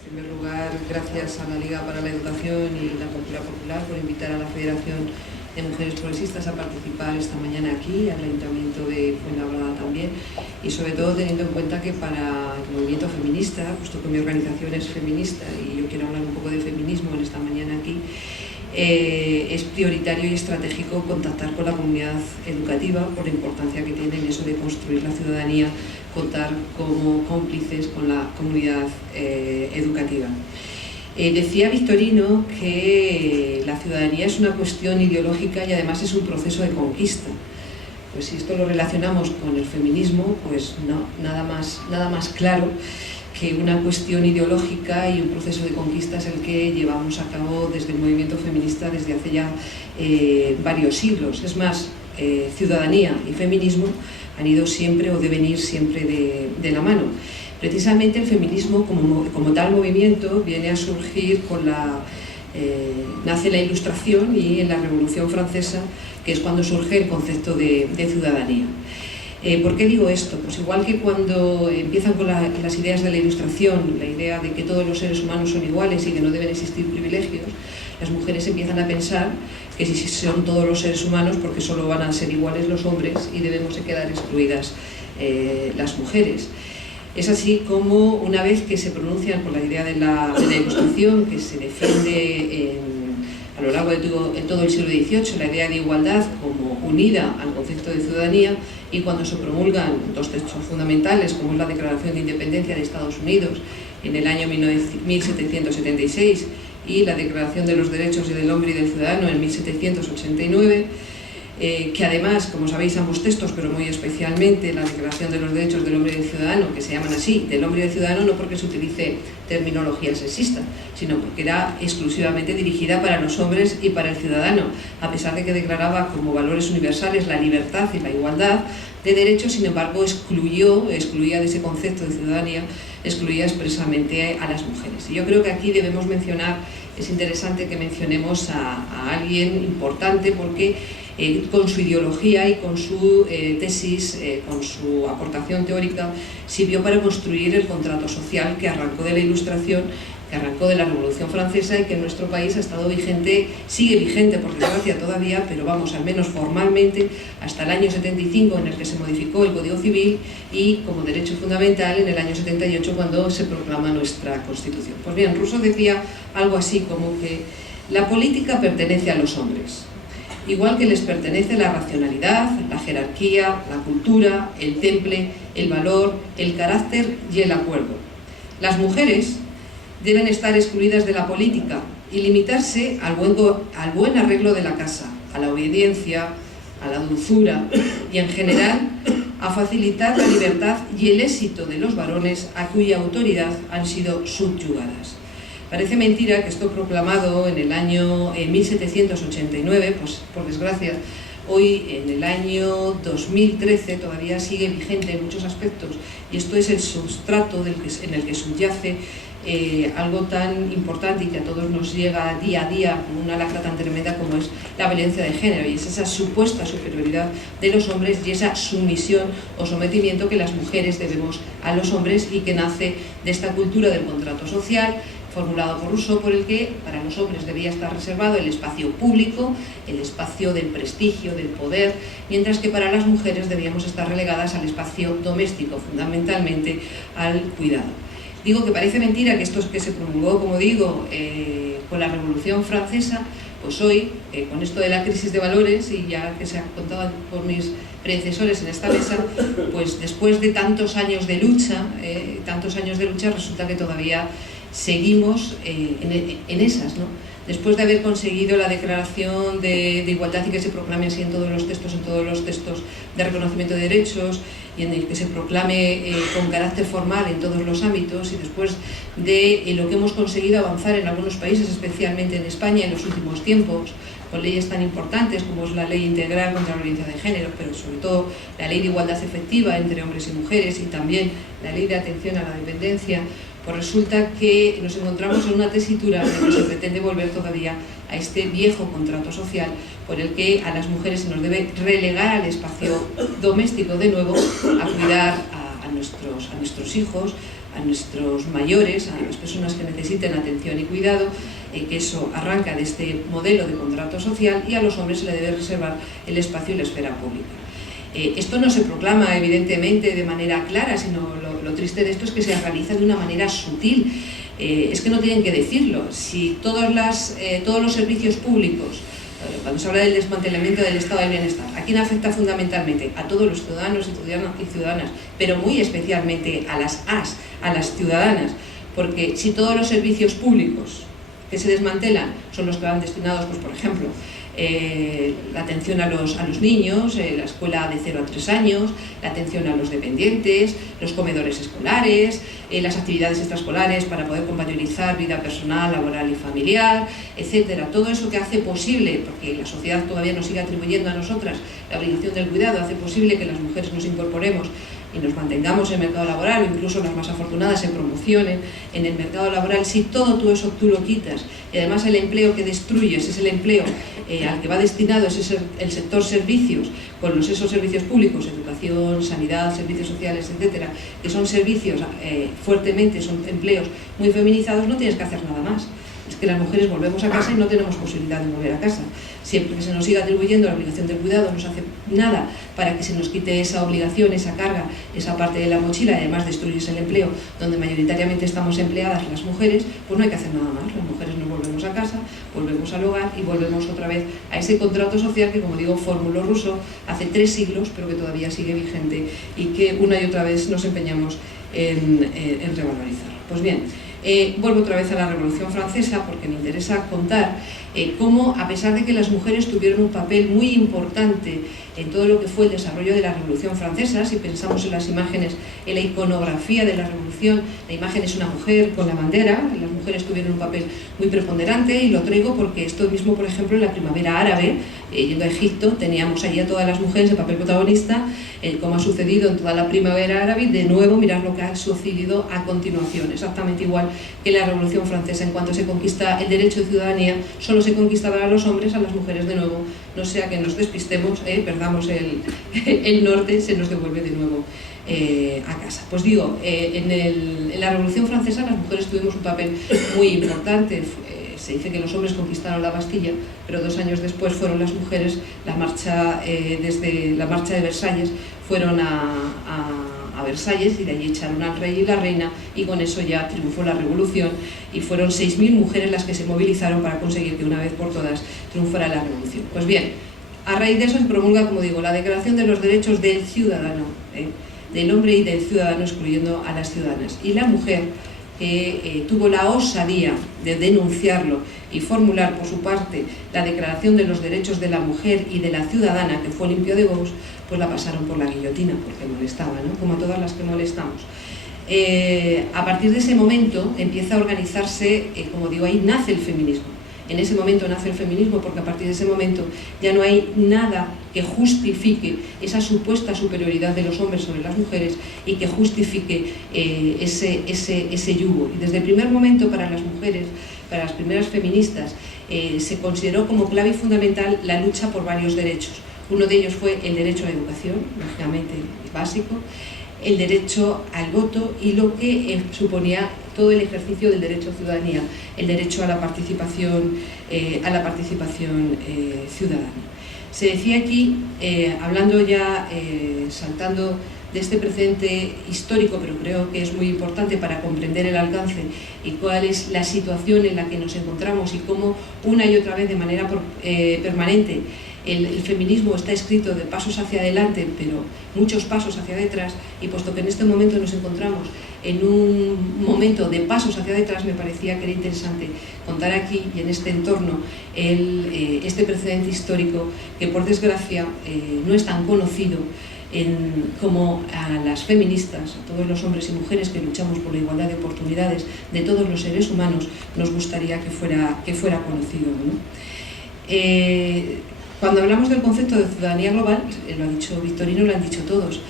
En primer lugar, gracias a la Liga para la Educación y la Cultura Popular por invitar a la Federación de Mujeres Progresistas a participar esta mañana aquí, al Ayuntamiento de Fuenlabrada también, y sobre todo teniendo en cuenta que para el movimiento feminista, puesto que mi organización es feminista y yo quiero hablar un poco de feminismo en esta mañana aquí, es prioritario y estratégico contactar con la comunidad educativa por la importancia que tiene en eso de construir la ciudadanía, contar como cómplices con la comunidad educativa. Decía Victorino que la ciudadanía es una cuestión ideológica y además es un proceso de conquista. Pues si esto lo relacionamos con el feminismo, pues no, nada más claro que una cuestión ideológica y un proceso de conquista es el que llevamos a cabo desde el movimiento feminista desde hace ya varios siglos. Es más, ciudadanía y feminismo han ido siempre o deben ir siempre de la mano. Precisamente el feminismo como tal movimiento viene a surgir con nace la Ilustración y en la Revolución Francesa, que es cuando surge el concepto de ciudadanía. ¿Por qué digo esto? Pues igual que cuando empiezan con las ideas de la Ilustración, la idea de que todos los seres humanos son iguales y que no deben existir privilegios, las mujeres empiezan a pensar que si son todos los seres humanos, porque solo van a ser iguales los hombres y debemos de quedar excluidas las mujeres. Es así como una vez que se pronuncian por la idea de la Ilustración, que se defiende a lo largo de todo el siglo XVIII, la idea de igualdad como unida al concepto de ciudadanía, y cuando se promulgan dos textos fundamentales, como es la Declaración de Independencia de Estados Unidos en el año 1776 y la Declaración de los Derechos del Hombre y del Ciudadano en 1789, que además, como sabéis, ambos textos, pero muy especialmente la Declaración de los Derechos del Hombre y del Ciudadano, que se llaman así, del hombre y del ciudadano, no porque se utilice terminología sexista, sino porque era exclusivamente dirigida para los hombres y para el ciudadano, a pesar de que declaraba como valores universales la libertad y la igualdad de derechos. Sin embargo, excluía de ese concepto de ciudadanía, excluía expresamente a las mujeres. Y yo creo que aquí debemos mencionar, es interesante que mencionemos a alguien importante, porque con su ideología y con su tesis, con su aportación teórica, sirvió para construir el contrato social que arrancó de la Ilustración, que arrancó de la Revolución Francesa y que en nuestro país ha estado vigente, sigue vigente por desgracia todavía, pero vamos, al menos formalmente, hasta el año 75, en el que se modificó el Código Civil, y como derecho fundamental en el año 78, cuando se proclama nuestra Constitución. Pues bien, Rousseau decía algo así como que la política pertenece a los hombres, igual que les pertenece la racionalidad, la jerarquía, la cultura, el temple, el valor, el carácter y el acuerdo. Las mujeres deben estar excluidas de la política y limitarse al buen arreglo de la casa, a la obediencia, a la dulzura y, en general, a facilitar la libertad y el éxito de los varones a cuya autoridad han sido subyugadas. Parece mentira que esto proclamado en el año 1789, pues por desgracia, hoy en el año 2013 todavía sigue vigente en muchos aspectos, y esto es el sustrato en el que subyace algo tan importante y que a todos nos llega día a día con una lacra tan tremenda como es la violencia de género, y es esa supuesta superioridad de los hombres y esa sumisión o sometimiento que las mujeres debemos a los hombres, y que nace de esta cultura del contrato social formulado por Rousseau, por el que para los hombres debía estar reservado el espacio público, el espacio del prestigio, del poder, mientras que para las mujeres debíamos estar relegadas al espacio doméstico, fundamentalmente al cuidado. Digo que parece mentira que esto que se promulgó, como digo, con la Revolución Francesa, pues hoy, con esto de la crisis de valores, y ya que se ha contado por mis predecesores en esta mesa, pues después de tantos años de lucha, resulta que todavía seguimos en esas, ¿no? Después de haber conseguido la declaración de igualdad y que se proclame así en todos los textos de reconocimiento de derechos, y en el que se proclame con carácter formal en todos los ámbitos, y después de lo que hemos conseguido avanzar en algunos países, especialmente en España en los últimos tiempos, con leyes tan importantes como es la Ley Integral contra la Violencia de Género, pero sobre todo la Ley de Igualdad Efectiva entre hombres y mujeres, y también la Ley de Atención a la Dependencia, pues resulta que nos encontramos en una tesitura en la que se pretende volver todavía a este viejo contrato social por el que a las mujeres se nos debe relegar al espacio doméstico de nuevo, a cuidar a nuestros hijos, a nuestros mayores, a las personas que necesiten atención y cuidado, que eso arranca de este modelo de contrato social, y a los hombres se le debe reservar el espacio y la esfera pública. Esto no se proclama evidentemente de manera clara, sino lo triste de esto es que se realiza de una manera sutil. Es que no tienen que decirlo. Si todos los servicios públicos, cuando se habla del desmantelamiento del estado del bienestar, ¿a quién afecta fundamentalmente? A todos los ciudadanos y ciudadanas, pero muy especialmente a las ciudadanas, porque si todos los servicios públicos que se desmantelan son los que van destinados, pues por ejemplo, la atención a los niños, la escuela de 0 a 3 años, la atención a los dependientes, los comedores escolares, las actividades extraescolares para poder compatibilizar vida personal, laboral y familiar, etcétera. Todo eso que hace posible, porque la sociedad todavía nos sigue atribuyendo a nosotras la obligación del cuidado, hace posible que las mujeres nos incorporemos y nos mantengamos en el mercado laboral, o incluso las más afortunadas se promocionen en el mercado laboral. Si todo eso tú lo quitas, y además el empleo que destruyes es el empleo al que va destinado es el sector servicios, con esos servicios públicos, educación, sanidad, servicios sociales, etcétera, que son servicios fuertemente, son empleos muy feminizados, no tienes que hacer nada más. Es que las mujeres volvemos a casa y no tenemos posibilidad de volver a casa. Siempre que se nos siga atribuyendo la obligación del cuidado, no se hace nada para que se nos quite esa obligación, esa carga, esa parte de la mochila, y además destruyes el empleo donde mayoritariamente estamos empleadas las mujeres, pues no hay que hacer nada más. Las mujeres nos volvemos a casa, volvemos al hogar y volvemos otra vez a ese contrato social que, como digo, formuló Rousseau hace 3 siglos, pero que todavía sigue vigente y que una y otra vez nos empeñamos en revalorizar. Pues bien, vuelvo otra vez a la Revolución Francesa porque me interesa contar cómo, a pesar de que las mujeres tuvieron un papel muy importante en todo lo que fue el desarrollo de la Revolución Francesa, si pensamos en las imágenes, en la iconografía de la Revolución, la imagen es una mujer con la bandera, las mujeres tuvieron un papel muy preponderante, y lo traigo porque esto mismo, por ejemplo, en la primavera árabe, yendo a Egipto, teníamos allí a todas las mujeres de papel protagonista, como ha sucedido en toda la primavera árabe. De nuevo, mirad lo que ha sucedido a continuación, exactamente igual que la Revolución Francesa. En cuanto se conquista el derecho de ciudadanía, solo se conquistaba a los hombres, a las mujeres de nuevo, no sea que nos despistemos, perdamos el norte, se nos devuelve de nuevo a casa. Pues digo, en la Revolución Francesa las mujeres tuvimos un papel muy importante. Se dice que los hombres conquistaron la Bastilla, pero 2 años después fueron las mujeres. Desde la marcha de Versalles fueron a Versalles, y de allí echaron al rey y la reina, y con eso ya triunfó la revolución, y fueron 6.000 mujeres las que se movilizaron para conseguir que una vez por todas triunfara la revolución. Pues bien, a raíz de eso se promulga, como digo, la Declaración de los Derechos del Ciudadano, del hombre y del ciudadano, excluyendo a las ciudadanas. Y la mujer, que tuvo la osadía de denunciarlo y formular por su parte la Declaración de los Derechos de la Mujer y de la Ciudadana, que fue Olimpia de Gouges, pues la pasaron por la guillotina, porque molestaba, ¿no? Como a todas las que molestamos. A partir de ese momento empieza a organizarse, como digo, ahí nace el feminismo. En ese momento nace el feminismo, porque a partir de ese momento ya no hay nada que justifique esa supuesta superioridad de los hombres sobre las mujeres y que justifique ese yugo. Y desde el primer momento, para las mujeres, para las primeras feministas, se consideró como clave y fundamental la lucha por varios derechos. Uno de ellos fue el derecho a la educación, lógicamente básico, el derecho al voto y lo que suponía todo el ejercicio del derecho a ciudadanía, el derecho a la participación ciudadana. Se decía aquí, hablando ya, saltando de este precedente histórico, pero creo que es muy importante para comprender el alcance y cuál es la situación en la que nos encontramos, y cómo una y otra vez, de manera permanente, el feminismo está escrito de pasos hacia adelante, pero muchos pasos hacia detrás. Y puesto que en este momento nos encontramos en un momento de pasos hacia detrás, me parecía que era interesante contar aquí y en este entorno este precedente histórico, que por desgracia no es tan conocido como a las feministas, a todos los hombres y mujeres que luchamos por la igualdad de oportunidades de todos los seres humanos, nos gustaría que fuera conocido, ¿no? Cuando hablamos del concepto de ciudadanía global, lo ha dicho Victorino, lo han dicho todos,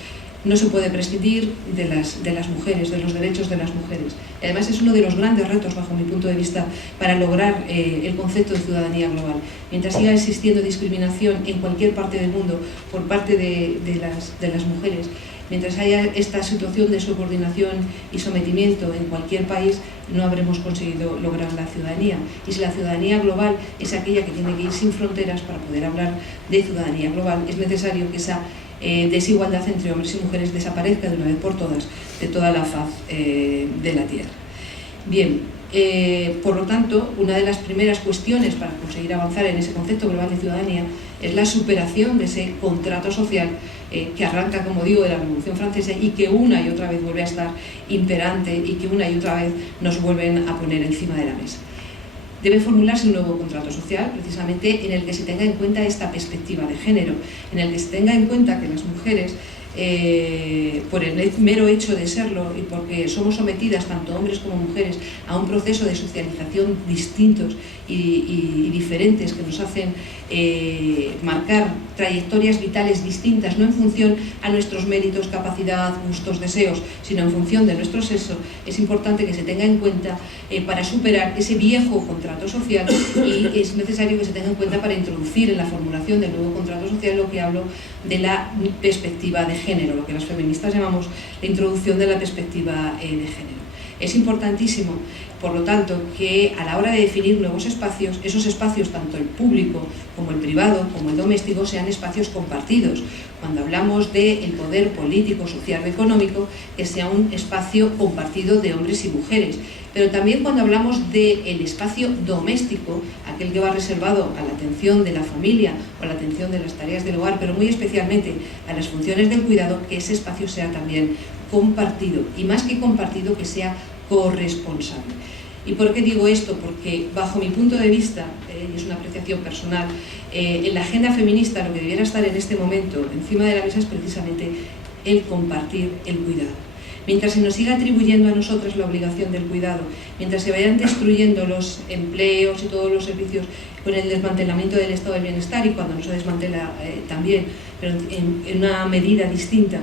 no se puede prescindir de las mujeres, de los derechos de las mujeres. Además, es uno de los grandes retos, bajo mi punto de vista, para lograr el concepto de ciudadanía global. Mientras siga existiendo discriminación en cualquier parte del mundo por parte de las mujeres, Mientras haya esta situación de subordinación y sometimiento en cualquier país, no habremos conseguido lograr la ciudadanía. Y si la ciudadanía global es aquella que tiene que ir sin fronteras, para poder hablar de ciudadanía global, es necesario que esa desigualdad entre hombres y mujeres desaparezca de una vez por todas de toda la faz de la Tierra. Bien, por lo tanto, una de las primeras cuestiones para conseguir avanzar en ese concepto global de ciudadanía es la superación de ese contrato social que arranca, como digo, de la Revolución Francesa y que una y otra vez vuelve a estar imperante y que una y otra vez nos vuelven a poner encima de la mesa. Debe formularse un nuevo contrato social, precisamente en el que se tenga en cuenta esta perspectiva de género, en el que se tenga en cuenta que las mujeres, por el mero hecho de serlo y porque somos sometidas, tanto hombres como mujeres, a un proceso de socialización distintos y diferentes que nos hacen marcar trayectorias vitales distintas, no en función a nuestros méritos, capacidad, gustos, deseos, sino en función de nuestro sexo, es importante que se tenga en cuenta para superar ese viejo contrato social, y es necesario que se tenga en cuenta para introducir en la formulación del nuevo contrato social lo que hablo de la perspectiva de género, lo que las feministas llamamos la introducción de la perspectiva de género. Es importantísimo, por lo tanto, que a la hora de definir nuevos espacios, esos espacios, tanto el público como el privado, como el doméstico, sean espacios compartidos. Cuando hablamos del poder político, social o económico, que sea un espacio compartido de hombres y mujeres. Pero también cuando hablamos del espacio doméstico, aquel que va reservado a la atención de la familia o a la atención de las tareas del hogar, pero muy especialmente a las funciones del cuidado, que ese espacio sea también compartido, y más que compartido, que sea corresponsable. ¿Y por qué digo esto? Porque bajo mi punto de vista, y es una apreciación personal, en la agenda feminista lo que debiera estar en este momento encima de la mesa es precisamente el compartir el cuidado. Mientras se nos siga atribuyendo a nosotras la obligación del cuidado, mientras se vayan destruyendo los empleos y todos los servicios con el desmantelamiento del estado del bienestar, y cuando no se desmantela también, pero en una medida distinta,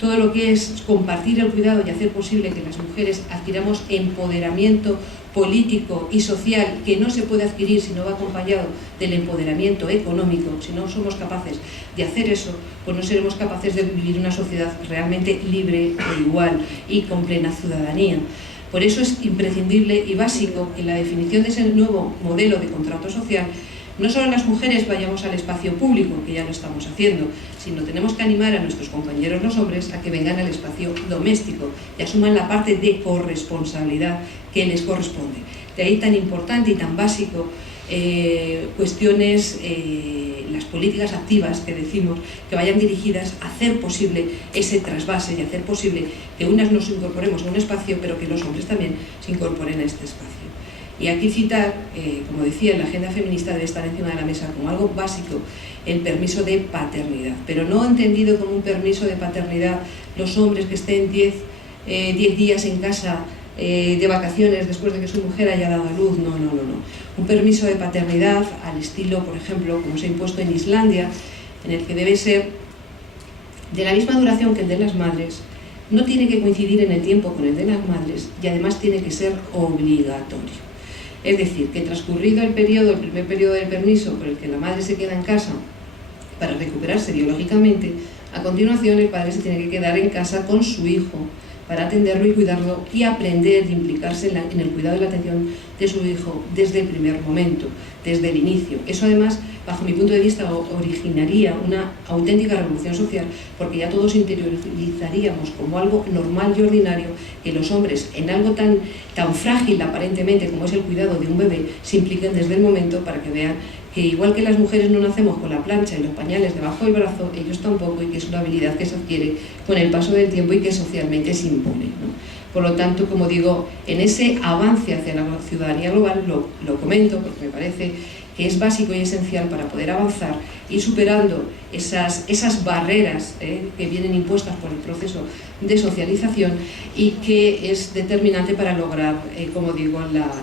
todo lo que es compartir el cuidado y hacer posible que las mujeres adquiramos empoderamiento político y social, que no se puede adquirir si no va acompañado del empoderamiento económico. Si no somos capaces de hacer eso, pues no seremos capaces de vivir una sociedad realmente libre e igual y con plena ciudadanía. Por eso es imprescindible y básico que en la definición de ese nuevo modelo de contrato social no solo las mujeres vayamos al espacio público, que ya lo estamos haciendo, sino tenemos que animar a nuestros compañeros los hombres a que vengan al espacio doméstico y asuman la parte de corresponsabilidad que les corresponde. De ahí tan importante y tan básico cuestiones, las políticas activas que decimos, que vayan dirigidas a hacer posible ese trasvase y hacer posible que unas nos incorporemos a un espacio, pero que los hombres también se incorporen a este espacio. Y aquí citar, como decía, en la agenda feminista debe estar encima de la mesa como algo básico el permiso de paternidad, pero no entendido como un permiso de paternidad los hombres que estén 10 días en casa de vacaciones después de que su mujer haya dado a luz, no. Un permiso de paternidad al estilo, por ejemplo, como se ha impuesto en Islandia, en el que debe ser de la misma duración que el de las madres, no tiene que coincidir en el tiempo con el de las madres y además tiene que ser obligatorio. Es decir, que transcurrido el primer periodo del permiso por el que la madre se queda en casa para recuperarse biológicamente, a continuación el padre se tiene que quedar en casa con su hijo para atenderlo y cuidarlo y aprender y implicarse en el cuidado y la atención de su hijo desde el primer momento, desde el inicio. Eso además, bajo mi punto de vista, originaría una auténtica revolución social, porque ya todos interiorizaríamos como algo normal y ordinario que los hombres en algo tan frágil aparentemente como es el cuidado de un bebé se impliquen desde el momento, para que vean que igual que las mujeres no nacemos con la plancha y los pañales debajo del brazo, ellos tampoco, y que es una habilidad que se adquiere con el paso del tiempo y que socialmente se impone, ¿no? Por lo tanto, como digo, en ese avance hacia la ciudadanía global lo comento porque me parece que es básico y esencial para poder avanzar y superando esas barreras que vienen impuestas por el proceso de socialización y que es determinante para lograr, como digo,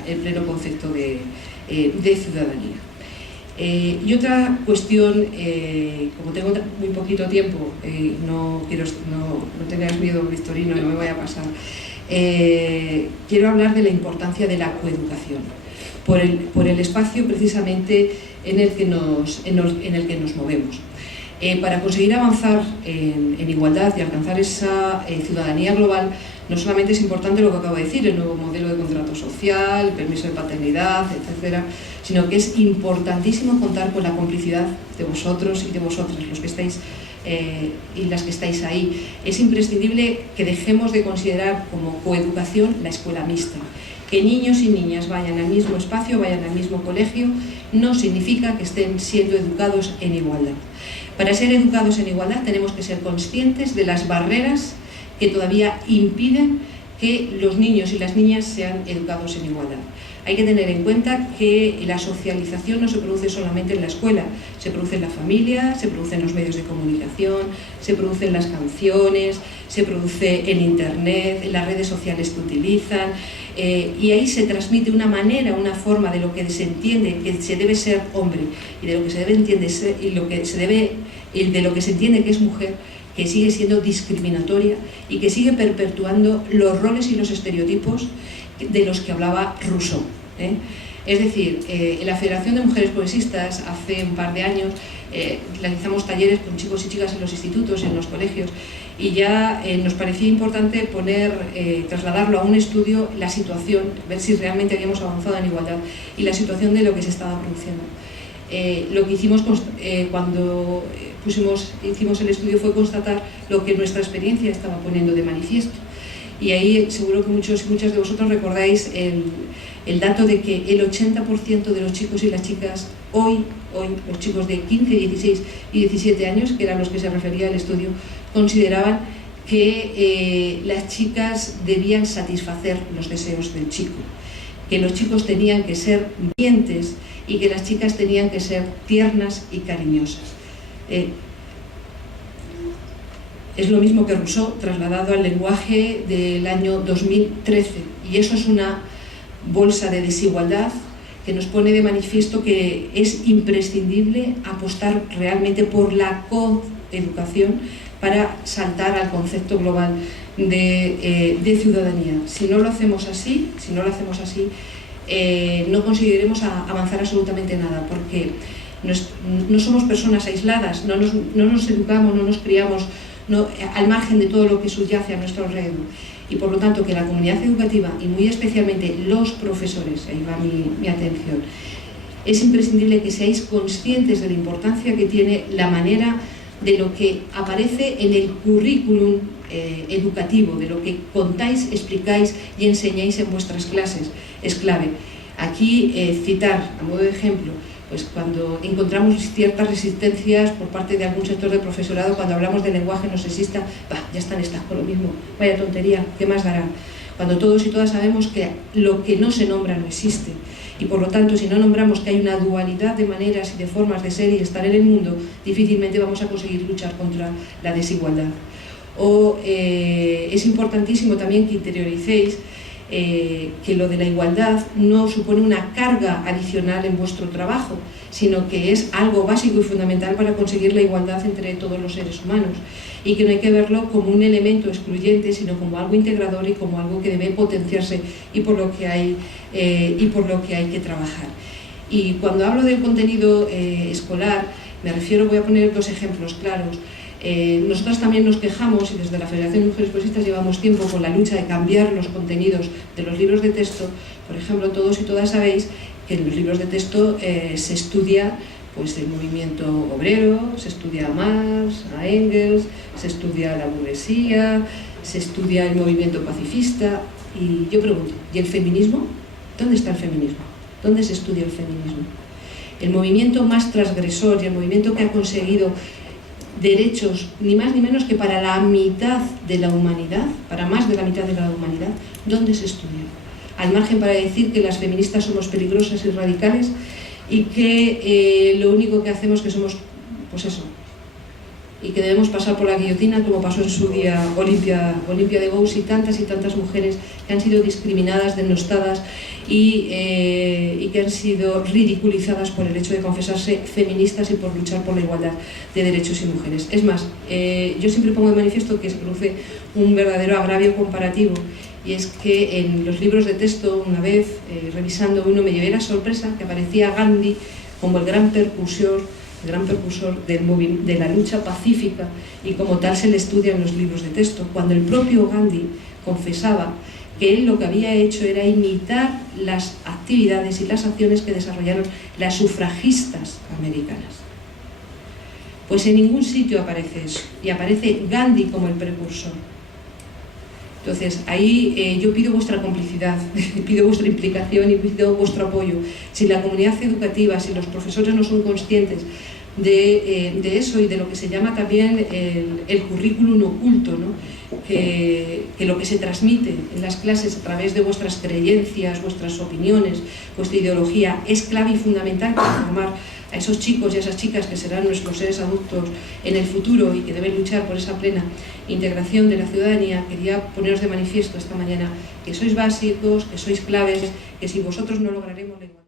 el pleno concepto de ciudadanía. Y otra cuestión, como tengo muy poquito tiempo, no tengáis miedo, Victorino, no me vaya a pasar, quiero hablar de la importancia de la coeducación, por el espacio precisamente en el que nos movemos. Para conseguir avanzar en igualdad y alcanzar esa ciudadanía global, no solamente es importante lo que acabo de decir, el nuevo modelo de contrato social, el permiso de paternidad, etcétera, sino que es importantísimo contar con la complicidad de vosotros y de vosotras, los que estáis y las que estáis ahí. Es imprescindible que dejemos de considerar como coeducación la escuela mixta. Que niños y niñas vayan al mismo espacio, vayan al mismo colegio, no significa que estén siendo educados en igualdad. Para ser educados en igualdad tenemos que ser conscientes de las barreras que todavía impiden que los niños y las niñas sean educados en igualdad. Hay que tener en cuenta que la socialización no se produce solamente en la escuela, se produce en la familia, se produce en los medios de comunicación, se produce en las canciones, se produce en internet, en las redes sociales que utilizan, y ahí se transmite una manera, una forma de lo que se entiende que se debe ser hombre y de lo que se debe entender y de lo que se entiende que es mujer, que sigue siendo discriminatoria y que sigue perpetuando los roles y los estereotipos de los que hablaba Rousseau. Es decir, en la Federación de Mujeres Progresistas hace un par de años realizamos talleres con chicos y chicas en los institutos, en los colegios, y ya nos parecía importante trasladarlo a un estudio la situación, ver si realmente habíamos avanzado en igualdad y la situación de lo que se estaba produciendo. Lo que hicimos cuando hicimos el estudio fue constatar lo que nuestra experiencia estaba poniendo de manifiesto. Y ahí seguro que muchos y muchas de vosotros recordáis el dato de que el 80% de los chicos y las chicas hoy los chicos de 15, 16 y 17 años, que eran los que se refería al estudio, consideraban que las chicas debían satisfacer los deseos del chico, que los chicos tenían que ser valientes y que las chicas tenían que ser tiernas y cariñosas. Es lo mismo que Rousseau trasladado al lenguaje del año 2013, y eso es una bolsa de desigualdad que nos pone de manifiesto que es imprescindible apostar realmente por la coeducación para saltar al concepto global de ciudadanía. Si no lo hacemos así, no conseguiremos avanzar absolutamente nada, porque no somos personas aisladas, no nos educamos, no nos criamos al margen de todo lo que subyace a nuestro alrededor. Y por lo tanto que la comunidad educativa, y muy especialmente los profesores, ahí va mi atención, es imprescindible que seáis conscientes de la importancia que tiene la manera de lo que aparece en el currículum educativo, de lo que contáis, explicáis y enseñáis en vuestras clases. Es clave. Aquí citar, a modo de ejemplo, pues cuando encontramos ciertas resistencias por parte de algún sector del profesorado, cuando hablamos de lenguaje no sexista, ya están estas con lo mismo, vaya tontería, ¿qué más dará? Cuando todos y todas sabemos que lo que no se nombra no existe, y por lo tanto si no nombramos que hay una dualidad de maneras y de formas de ser y estar en el mundo, difícilmente vamos a conseguir luchar contra la desigualdad. Es importantísimo también que interioricéis que lo de la igualdad no supone una carga adicional en vuestro trabajo, sino que es algo básico y fundamental para conseguir la igualdad entre todos los seres humanos, y que no hay que verlo como un elemento excluyente, sino como algo integrador y como algo que debe potenciarse y por lo que hay que trabajar. Y cuando hablo del contenido escolar, me refiero, voy a poner dos ejemplos claros. Nosotras también nos quejamos, y desde la Federación de Mujeres Progresistas llevamos tiempo con la lucha de cambiar los contenidos de los libros de texto. Por ejemplo, todos y todas sabéis que en los libros de texto se estudia pues, el movimiento obrero, se estudia a Marx, a Engels, se estudia la burguesía, se estudia el movimiento pacifista. Y yo pregunto, ¿y el feminismo? ¿Dónde está el feminismo? ¿Dónde se estudia el feminismo? El movimiento más transgresor y el movimiento que ha conseguido derechos ni más ni menos que para la mitad de la humanidad, para más de la mitad de la humanidad, ¿dónde se estudia? Al margen para decir que las feministas somos peligrosas y radicales y que lo único que hacemos que somos, pues eso, y que debemos pasar por la guillotina como pasó en su día Olimpia de Gous y tantas mujeres que han sido discriminadas, denostadas y que han sido ridiculizadas por el hecho de confesarse feministas y por luchar por la igualdad de derechos y mujeres. Es más, yo siempre pongo de manifiesto que se produce un verdadero agravio comparativo, y es que en los libros de texto, una vez revisando uno, me llevé la sorpresa que aparecía Gandhi como el gran precursor gran precursor de la lucha pacífica, y como tal se le estudia en los libros de texto, cuando el propio Gandhi confesaba que él lo que había hecho era imitar las actividades y las acciones que desarrollaron las sufragistas americanas. Pues en ningún sitio aparece eso, y aparece Gandhi como el precursor. Entonces, ahí yo pido vuestra complicidad, pido vuestra implicación y pido vuestro apoyo. Si la comunidad educativa, si los profesores no son conscientes de eso y de lo que se llama también el currículum oculto, ¿no? que lo que se transmite en las clases a través de vuestras creencias, vuestras opiniones, vuestra ideología, es clave y fundamental para formar a esos chicos y a esas chicas que serán nuestros seres adultos en el futuro y que deben luchar por esa plena integración de la ciudadanía. Quería poneros de manifiesto esta mañana que sois básicos, que sois claves, que sin vosotros no lograremos la igualdad.